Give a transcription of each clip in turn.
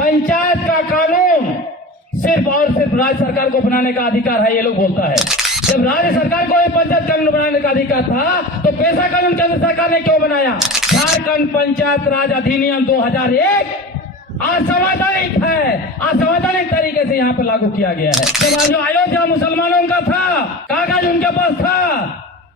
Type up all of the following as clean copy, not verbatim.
पंचायत का कानून सिर्फ और सिर्फ राज्य सरकार को बनाने का अधिकार है, ये लोग बोलता है। जब राज्य सरकार को पंचायत कानून बनाने का अधिकार था तो पैसा कानून केंद्र सरकार ने क्यों बनाया? झारखंड पंचायत राज अधिनियम 2001 असंवैधानिक है, असंवैधानिक तरीके से यहाँ पर लागू किया गया है। जब जो अयोध्या मुसलमानों का था, कागज उनके पास था,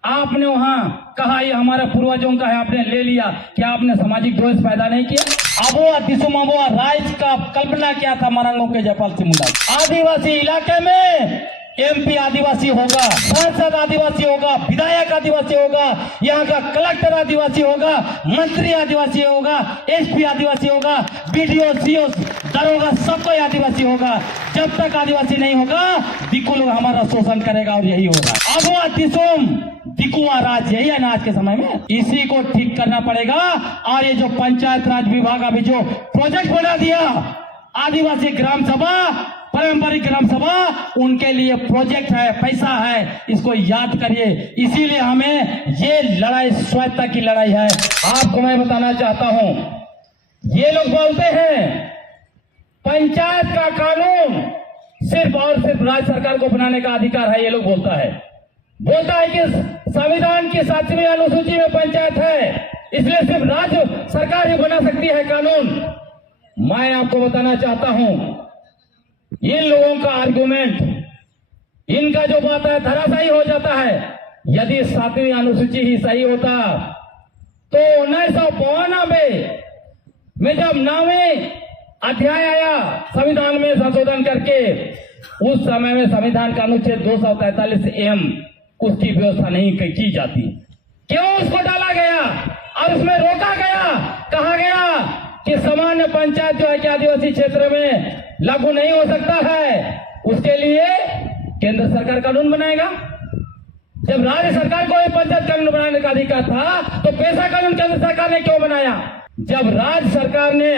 आपने वहां कहा ये हमारा पूर्वजों का है, आपने ले लिया। क्या आपने सामाजिक द्वेष पैदा नहीं किया? अबुआ दिसुम अबुआ राइज का कल्पना किया था मरंगों के जयपाल सिंह मुंडा। आदिवासी इलाके में एमपी आदिवासी होगा, सांसद आदिवासी होगा, विधायक आदिवासी होगा, यहाँ का कलेक्टर आदिवासी होगा, मंत्री आदिवासी होगा, एसपी आदिवासी होगा, बीडीओ सीओ दरोगा सब कोई आदिवासी होगा। जब तक आदिवासी नहीं होगा दिक्कू लोग हमारा शोषण करेगा और यही होगा। अबुआ दिसुम दिकुआ राज यही है ना आज के समय में, इसी को ठीक करना पड़ेगा। और ये जो पंचायत राज विभाग अभी जो प्रोजेक्ट बना दिया, आदिवासी ग्राम सभा, पारंपरिक ग्राम सभा, उनके लिए प्रोजेक्ट है, पैसा है, इसको याद करिए। इसीलिए हमें ये लड़ाई स्वायत्ता की लड़ाई है। आपको मैं बताना चाहता हूं, ये लोग बोलते हैं पंचायत का कानून सिर्फ और सिर्फ राज्य सरकार को बनाने का अधिकार है, ये लोग बोलता है कि संविधान की 7वीं अनुसूची में पंचायत है, इसलिए सिर्फ राज्य सरकार ही बना सकती है कानून। मैं आपको बताना चाहता हूं, इन लोगों का आर्गुमेंट, इनका जो बात है धराशायी हो जाता है। यदि 7वीं अनुसूची ही सही होता तो 1992 में जब 9वें अध्याय आया संविधान में संशोधन करके, उस समय में संविधान का अनुच्छेद 243 उसकी व्यवस्था नहीं की जाती। क्यों उसको डाला गया और उसमें रोका गया? कहा गया कि सामान्य पंचायत जो है कि आदिवासी क्षेत्र में लागू नहीं हो सकता है, उसके लिए केंद्र सरकार कानून बनाएगा। जब राज्य सरकार को पंचायत कानून बनाने का अधिकार था तो पैसा कानून केंद्र सरकार ने क्यों बनाया? जब राज्य सरकार ने,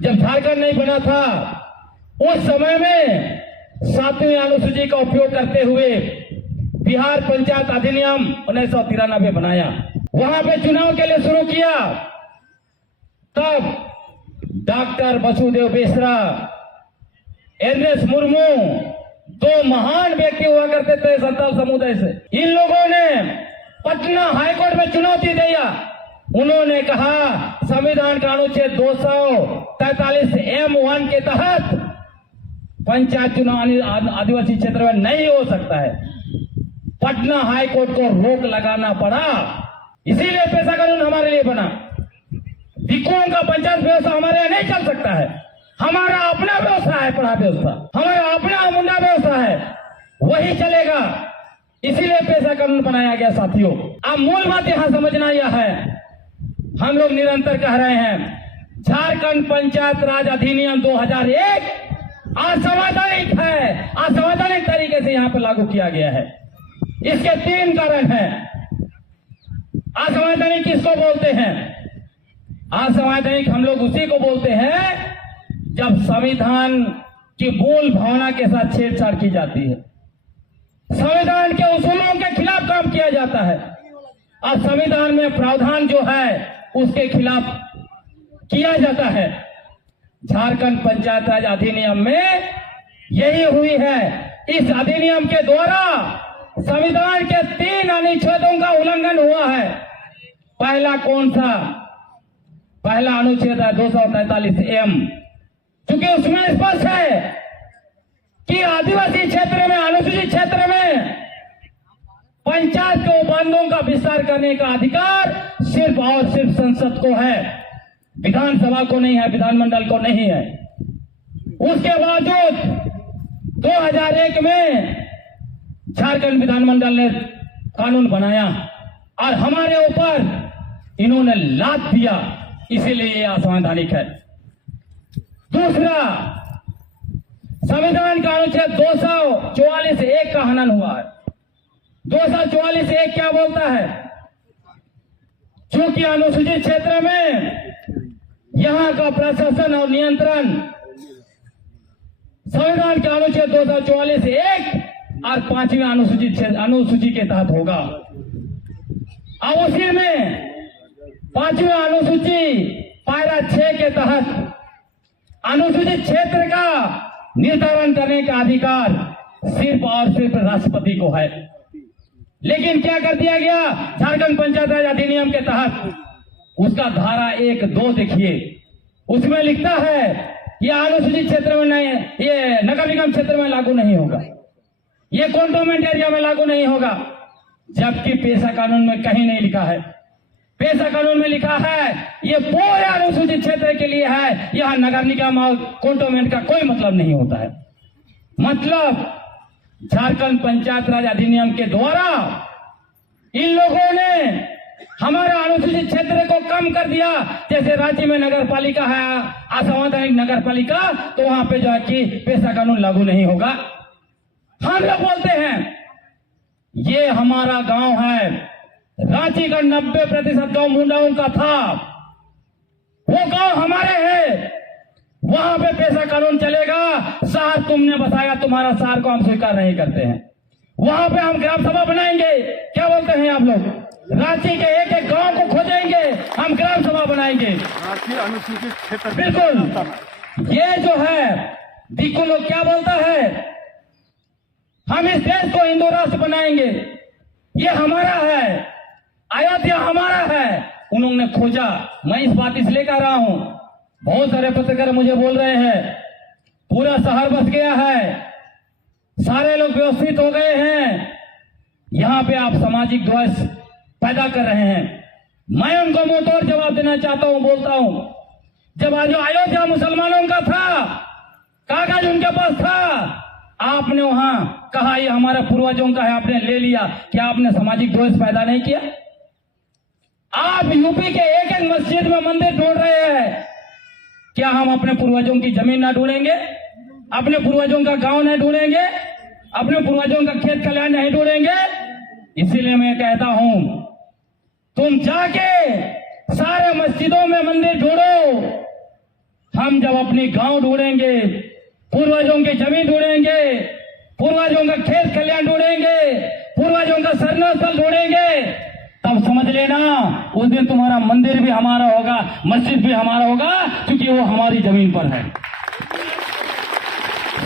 जब झारखंड नहीं बना था, उस समय में 7वीं अनुसूची का उपयोग करते हुए बिहार पंचायत अधिनियम 1993 बनाया, वहां पे चुनाव के लिए शुरू किया। तब डॉक्टर वसुदेव बेसरा, एनएस मुर्मू, दो महान व्यक्ति हुआ करते थे संताल समुदाय से, इन लोगों ने पटना हाईकोर्ट में चुनौती दिया। उन्होंने कहा संविधान का अनुच्छेद 243 के तहत पंचायत चुनाव आदिवासी क्षेत्र में नहीं हो सकता है। पटना हाईकोर्ट को रोक लगाना पड़ा, इसीलिए पैसा कानून हमारे लिए बना। दिक्कुओं का पंचायत व्यवस्था हमारे यहाँ नहीं चल सकता है। हमारा अपना व्यवस्था है, पढ़ा व्यवस्था, हमारा अपना मुंडा व्यवस्था है, वही चलेगा। इसीलिए पैसा कानून बनाया गया। साथियों, अब मूल बात यहां समझना यह है, हम लोग निरंतर कह रहे हैं झारखंड पंचायत राज अधिनियम 2001 असंवैधानिक है, असंवैधानिक तरीके से यहां पर लागू किया गया है। इसके 3 कारण हैं। असंवैधानिक किसको बोलते हैं? असंवैधानिक हम लोग उसी को बोलते हैं जब संविधान की मूल भावना के साथ छेड़छाड़ की जाती है, संविधान के उसूलों के खिलाफ काम किया जाता है और संविधान में प्रावधान जो है उसके खिलाफ किया जाता है। झारखंड पंचायत राज अधिनियम में यही हुई है। इस अधिनियम के द्वारा संविधान के 3 अनुच्छेदों का उल्लंघन हुआ है। पहला कौन सा? पहला अनुच्छेद है 243 क्योंकि उसमें स्पष्ट है कि आदिवासी क्षेत्र में, अनुसूचित क्षेत्र में पंचायत के उपबंधों का विस्तार करने का अधिकार सिर्फ और सिर्फ संसद को है, विधानसभा को नहीं है, विधानमंडल को नहीं है। उसके बावजूद 2001 में झारखंड विधानमंडल ने कानून बनाया और हमारे ऊपर इन्होंने लाद दिया, इसीलिए यह असंवैधानिक है। दूसरा, संविधान का अनुच्छेद 244 का हनन हुआ है। 244 क्या बोलता है? चूंकि अनुसूचित क्षेत्र में यहां का प्रशासन और नियंत्रण संविधान के अनुच्छेद 244 और 5वीं अनुसूची के तहत होगा। अब उसी में 5वीं अनुसूची पायरा 6 के तहत अनुसूचित क्षेत्र का निर्धारण करने का अधिकार सिर्फ और सिर्फ राष्ट्रपति को है। लेकिन क्या कर दिया गया झारखंड पंचायत राज अधिनियम के तहत, उसका धारा 1-2 देखिए, उसमें लिखता है यह अनुसूचित क्षेत्र में नहीं, ये नगर निगम क्षेत्र में लागू नहीं होगा, ये कंटोनमेंट एरिया में लागू नहीं होगा। जबकि पेशा कानून में कहीं नहीं लिखा है। पेशा कानून में लिखा है ये पूरे अनुसूचित क्षेत्र के लिए है, यहां नगर निगम और कंटोनमेंट का कोई मतलब नहीं होता है। मतलब झारखंड पंचायत राज अधिनियम के द्वारा इन लोगों ने हमारा अनुसूचित क्षेत्र को कम कर दिया। जैसे रांची में नगर पालिका है, असंवैधानिक नगर पालिका, तो वहां पे जो है कि पेशा कानून लागू नहीं होगा। हम लोग बोलते हैं ये हमारा गांव है, रांची का 90% गांव मुंडाओं का था, वो गांव हमारे हैं, वहां पे पेशा कानून चलेगा। शहर तुमने बसाया, तुम्हारा शहर को हम स्वीकार नहीं करते हैं। वहां पे हम ग्राम सभा बनाएंगे, क्या बोलते हैं आप लोग, रांची के एक एक गांव को खोजेंगे, हम ग्राम सभा बनाएंगे। रांची अनुसूचित क्षेत्र बिल्कुल, ये जो है दिक्कू लोग क्या बोलता है, हम इस देश को हिंदू राष्ट्र बनाएंगे, ये हमारा है, अयोध्या हमारा है। उन्होंने खोजा, मैं इस बात इसलिए कह रहा हूं, बहुत सारे पत्रकार मुझे बोल रहे हैं पूरा शहर बस गया है, सारे लोग व्यवस्थित हो गए हैं, यहां पे आप सामाजिक द्वेष पैदा कर रहे हैं। मैं उनको मुंह तोड़ जवाब देना चाहता हूं, बोलता हूं, जब आज अयोध्या मुसलमानों का था, कागज उनके पास था, आपने वहां कहा ये हमारा पूर्वजों का है, आपने ले लिया, क्या आपने सामाजिक द्वेष पैदा नहीं किया? आप यूपी के एक एक मस्जिद में मंदिर ढूंढ रहे हैं, क्या हम अपने पूर्वजों की जमीन ना ढूंढेंगे, अपने पूर्वजों का गांव नहीं ढूंढेंगे, अपने पूर्वजों का खेत खलिहान नहीं ढूंढेंगे? इसीलिए मैं कहता हूं तुम जाके सारे मस्जिदों में मंदिर ढूंढो, हम जब अपनी गांव ढूंढेंगे, पूर्वजों की जमीन ढूंढेंगे, पूर्वजों का खेत खलिहान ढूंढेंगे, पूर्वजों का सरना स्थल ढूंढेंगे, तब समझ लेना उस दिन तुम्हारा मंदिर भी हमारा होगा, मस्जिद भी हमारा होगा, क्योंकि वो हमारी जमीन पर है।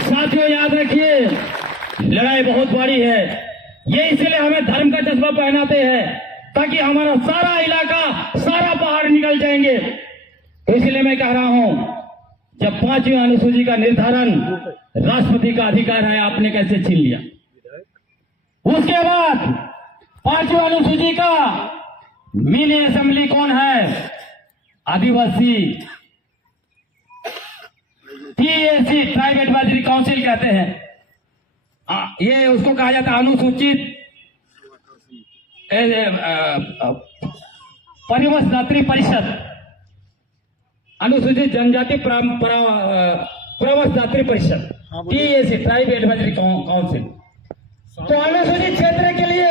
साथियों याद रखिए, लड़ाई बहुत बड़ी है, ये इसलिए हमें धर्म का जज्बा पहनाते हैं ताकि हमारा सारा इलाका, सारा पहाड़ निकल जाएंगे। तो इसलिए मैं कह रहा हूं, जब 5वीं अनुसूची का निर्धारण राष्ट्रपति का अधिकार है, आपने कैसे छीन लिया? उसके बाद 5वीं अनुसूची का मिनी असेंबली कौन है? आदिवासी टीएसी, ट्राइब एडवाइजरी काउंसिल कहते हैं। ये उसको कहा जाता है अनुसूचित परिवस्त्री परिषद, अनुसूचित जनजाति प्रवस्त्री परिषद, टीएसी, ट्राइब एडवाइजरी काउंसिल। तो अनुसूचित क्षेत्र के लिए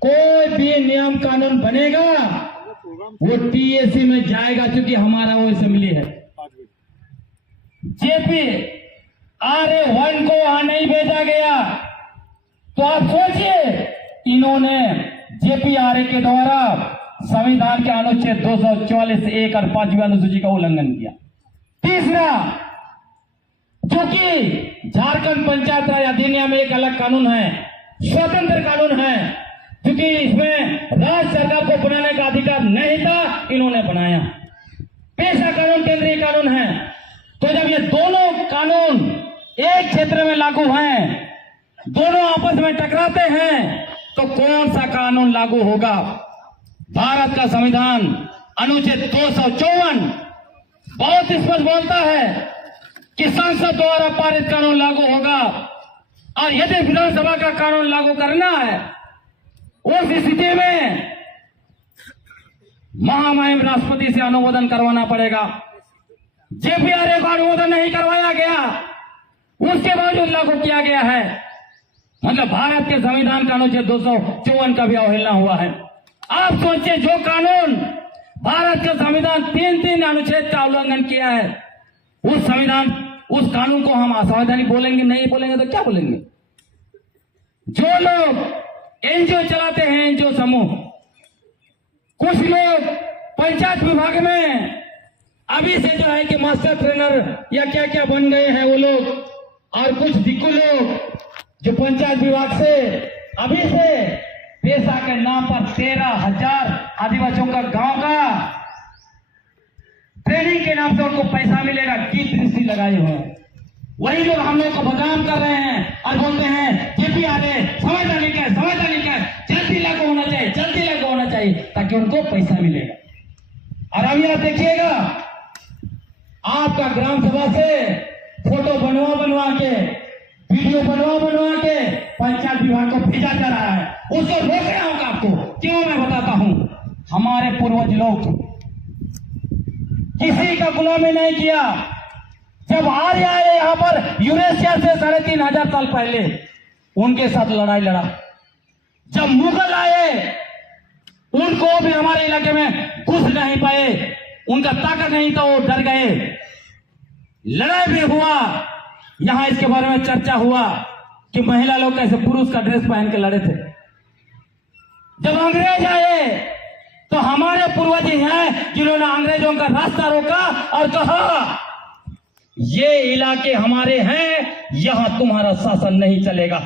कोई भी नियम कानून बनेगा वो टीएसी में जाएगा, क्योंकि हमारा वो असेंबली है। जेपी RA1 को वहां नहीं भेजा गया, तो आप सोचिए इन्होंने JPRA के द्वारा संविधान के अनुच्छेद 244(1) और 5वीं अनुसूची का उल्लंघन किया। तीसरा, जो कि झारखंड पंचायत राज अधिनियम एक अलग कानून है, स्वतंत्र कानून है, क्योंकि इसमें राज्य सरकार को बनाने का अधिकार नहीं था, इन्होंने बनाया। पेशा कानून केंद्रीय कानून है। तो जब ये दोनों कानून एक क्षेत्र में लागू हैं, दोनों आपस में टकराते हैं, तो कौन सा कानून लागू होगा? भारत का संविधान अनुच्छेद 254 बहुत स्पष्ट बोलता है कि संसद द्वारा पारित कानून लागू होगा, और यदि विधानसभा का कानून लागू करना है, उस स्थिति में महामहिम राष्ट्रपति से अनुमोदन करवाना पड़ेगा। JPRA का अनुमोदन नहीं करवाया गया, उसके बावजूद लागू किया गया है, मतलब भारत के संविधान का अनुच्छेद 254 का भी अवहेलना हुआ है। आप सोचिए, जो कानून भारत का संविधान 3 अनुच्छेद का उल्लंघन किया है, उस संविधान, उस कानून को हम असंवैधानिक बोलेंगे? नहीं बोलेंगे तो क्या बोलेंगे? जो लोग एनजीओ चलाते हैं, एनजीओ समूह, कुछ लोग पंचायत विभाग में अभी से जो है कि मास्टर ट्रेनर या क्या क्या बन गए हैं वो लोग, और कुछ दिक्कू लोग जो पंचायत विभाग से अभी से पैसा के नाम पर 13,000 आदिवासियों का गांव का ट्रेनिंग के नाम से उनको पैसा मिलेगा की दृष्टि लगाए हुए हैं। वही लोग हम लोग को बदनाम कर रहे हैं और बोलते हैं जेपी आ रहे, समझदार नहीं जल्दी लागू होना चाहिए ताकि उनको पैसा मिलेगा। और अभी आप देखिएगा, आपका ग्राम सभा से फोटो बनवा के, वीडियो बनवा के पंचायत विभाग को भेजा जा रहा है। उसको रोक रहा हूं आपको, क्यों मैं बताता हूं। हमारे पूर्वज लोग किसी का गुलामी नहीं किया। जब आर्य आए यहाँ पर यूरेशिया से 3,500 साल पहले, उनके साथ लड़ाई लड़ा। जब मुगल आए, उनको भी हमारे इलाके में घुस नहीं पाए, उनका ताकत नहीं था, वो डर गए। लड़ाई भी हुआ, यहां इसके बारे में चर्चा हुआ कि महिला लोग कैसे पुरुष का ड्रेस पहन के लड़े थे। जब अंग्रेज आए तो हमारे पूर्वज हैं जिन्होंने अंग्रेजों का रास्ता रोका और कहा ये इलाके हमारे हैं, यहां तुम्हारा शासन नहीं चलेगा।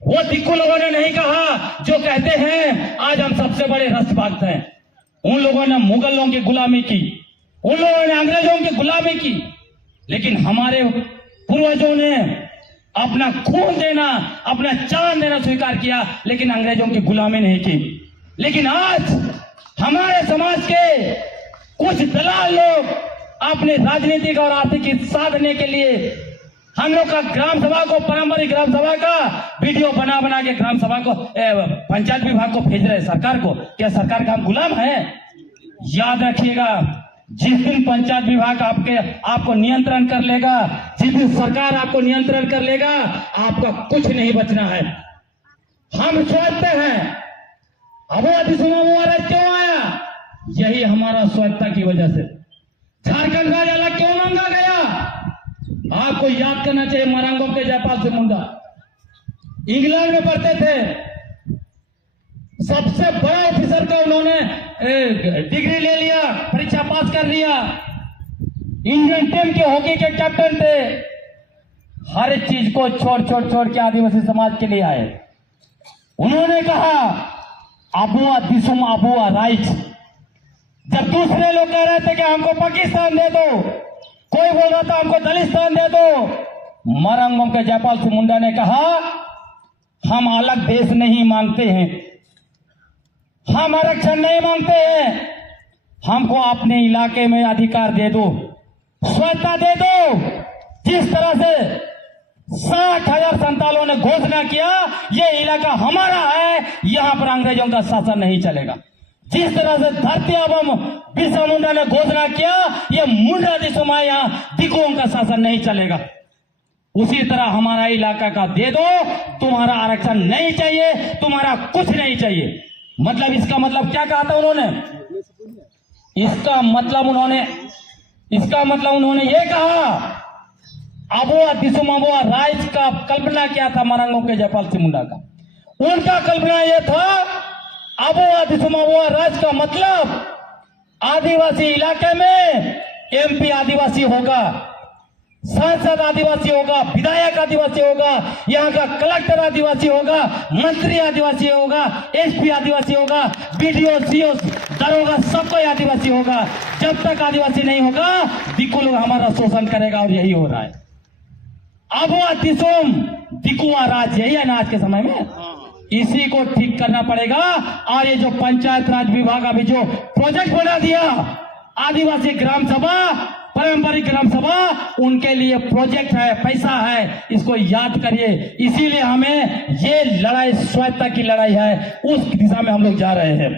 वो दिक्कू लोगों ने नहीं कहा जो कहते हैं आज हम सबसे बड़े राष्ट्रभक्त हैं। उन लोगों ने मुगलों की गुलामी की, उन लोगों ने अंग्रेजों की गुलामी की, लेकिन हमारे पूर्वजों ने अपना खून देना, अपना जान देना स्वीकार किया, लेकिन अंग्रेजों की गुलामी नहीं की। लेकिन आज हमारे समाज के कुछ दलाल लोग अपने राजनीतिक और आर्थिक हित साधने के लिए हम लोग का ग्राम सभा को, पारंपरिक ग्राम सभा का वीडियो बना के ग्राम सभा को, पंचायत विभाग को भेज रहे सरकार को। क्या सरकार का हम गुलाम है? याद रखिएगा, जिस दिन पंचायत विभाग आपको नियंत्रण कर लेगा, जिस दिन सरकार आपको नियंत्रण कर लेगा, आपका कुछ नहीं बचना है। हम सोचते हैं अब क्यों आया? यही हमारा स्वायत्ता की वजह से। झारखंड राज्य अलग क्यों मांगा गया? आपको याद करना चाहिए, मरांगों के जयपाल सिंह मुंडा इंग्लैंड में पढ़ते थे, सबसे बड़ा ऑफिसर का उन्होंने डिग्री ले लिया, परीक्षा पास कर लिया, इंडियन टीम के हॉकी के कैप्टन थे। हर चीज को छोड़ के आदिवासी समाज के लिए आए। उन्होंने कहा अबुआ दिसुम अबुआ राइट। जब दूसरे लोग कह रहे थे कि हमको पाकिस्तान दे दो, कोई बोल रहा था हमको दलिस्तान दे दो, मरांगों के जयपाल सिंह मुंडा ने कहा हम अलग देश नहीं मांगते हैं, हम आरक्षण नहीं मांगते हैं, हमको अपने इलाके में अधिकार दे दो, स्वायत्ता दे दो। जिस तरह से 60,000 संतालों ने घोषणा किया ये इलाका हमारा है, यहां पर अंग्रेजों का शासन नहीं चलेगा। जिस तरह से धरती आबम बिरसा मुंडा ने घोषणा किया ये मुंडा दिसुमा यहां दिकुओं का शासन नहीं चलेगा, उसी तरह हमारा इलाका का दे दो, तुम्हारा आरक्षण नहीं चाहिए, तुम्हारा कुछ नहीं चाहिए। मतलब इसका मतलब क्या कहा था उन्होंने? इसका मतलब उन्होंने ये कहा अबुआ दिसुम अबुआ राइज का कल्पना किया था मरांगों के जयपाल सिंह मुंडा का। उनका कल्पना यह था अबुआ दिसुम अबुआ राइज का मतलब आदिवासी इलाके में एमपी आदिवासी होगा, सांसद आदिवासी होगा, विधायक आदिवासी होगा, यहाँ का कलेक्टर आदिवासी होगा, मंत्री आदिवासी होगा, एसपी आदिवासी होगा, बीडीओ सीओ दरोगा सब कोई आदिवासी होगा। जब तक आदिवासी नहीं होगा दिक्कू लोग हमारा शोषण करेगा, और यही हो रहा है। अबुआ दिसुम दिकुआ राज, यही है ना आज के समय में। इसी को ठीक करना पड़ेगा। और ये जो पंचायत राज विभाग अभी जो प्रोजेक्ट बना दिया आदिवासी ग्राम सभा, पारंपरिक ग्राम सभा, उनके लिए प्रोजेक्ट है, पैसा है, इसको याद करिए। इसीलिए हमें ये लड़ाई स्वायत्ता की लड़ाई है, उस दिशा में हम लोग जा रहे हैं।